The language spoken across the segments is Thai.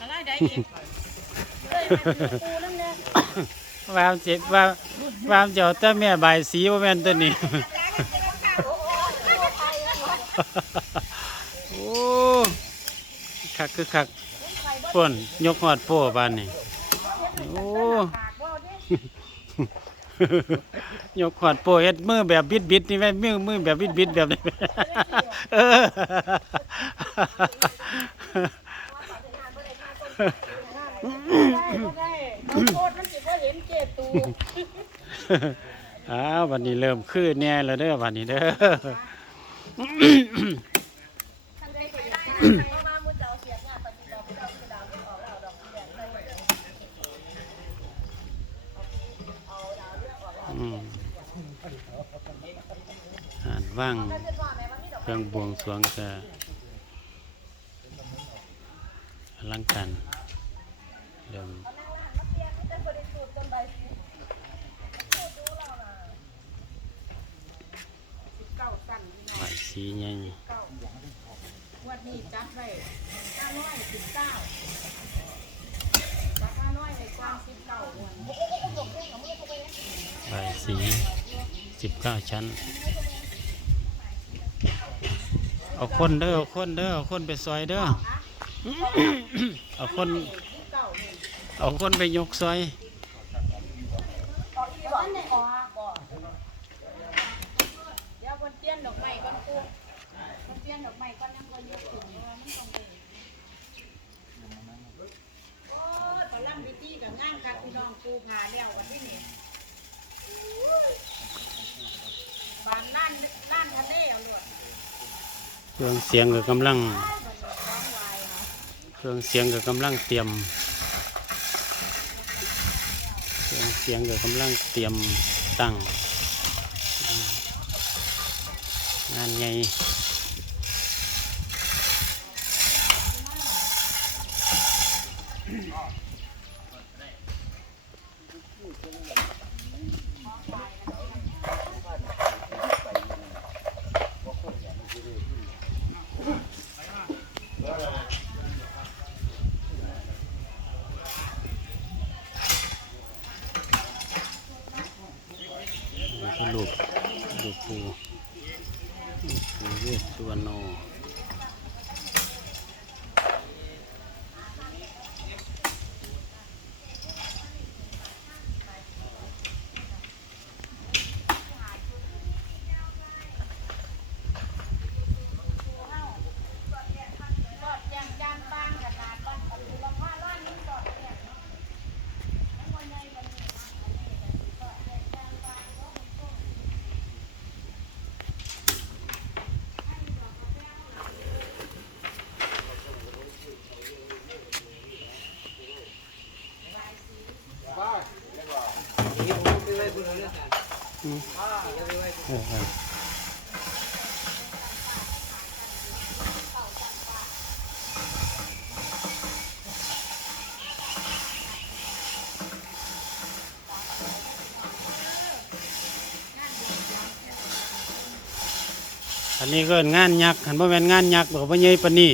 อะไรได้อีกเอ้ยปูนั่นแหละวามเจ็บว่าวามเจ้าแต่แม่ใบายสีว่าแม่นตัวนี้ โอ้คักคือคักป่นยกหอดโป้บานนี่โอ้ ยกหอดโป้เฮ็ดมือแบบบิดบิดนี่แม่มือมือแบบบิดบิดแบบนี้ เออ อ้าววันนี้เริ่มคืนแน่แล้วเด้อวันนี้เด้ออืมอ่านว่างเครื่องบวงสรวงจะ ลังการเริ่มไหวสีใหญ่วันนี้จัดไว้ห้าร้อยสิบเก้าจัดห้าร้อยในกว้างสิบเก้าวันไหวสีสิบเก้าชั้น เอาคนเด้อ เอาคนเด้อ เอาคนไปซอยเด้อ เอาคน เอาคนไปยกซอยร้อนใส่เดี๋ยวคนเตี้ยนดอกไม้ก่อนกูคนเตี้ยนดอกไม้ก่อนยังคนยอะถึงเพราะว่ามันต้องไปโอ้ยตอนล่ำพิธีกับงานการพี่น้องปูผาแล้ววันที่นี่บานน่านน่านทะเลเอาเลยเครื่องเสียงก็กำลัง เครื่องเสียงก็กำลังเตรียม เครื่องเสียงก็กำลังเตรียมตั้งอืมงานใหญ่ ลูกลูกปูลูกปูเวสสุวรรณ อันนี้ก็งานยักษ์หันบ่แม่นงานยักษ์บอกว่าใหญ่ปานนี้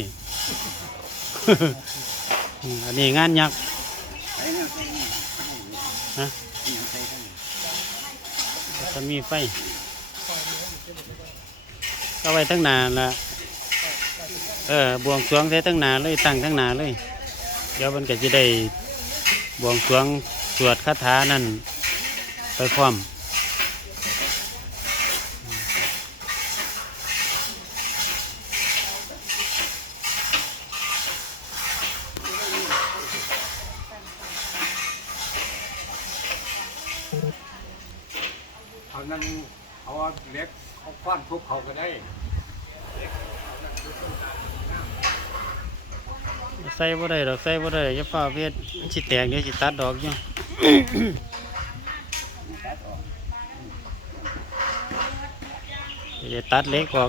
อันนี้งานยักษ์ฮะ จะมีไฟก็ไว้ทั้งนาละเออบวงสรวงใส่ทั้งนาเลยตั้งทั้งนาเลย เดี๋ยวมันก็จะได้บวงสรวงสวดคาถานั่นไปพร้อม นั่งเอาเล็กเขาคว้านทุบเขาก็ได้ใส่บ่ได้ดอกใส่บ่ได้จะฝ้าเวทมันสิแตกเดี๋ยวสิตัดดอกอยู่จะตัดเล็กกว่า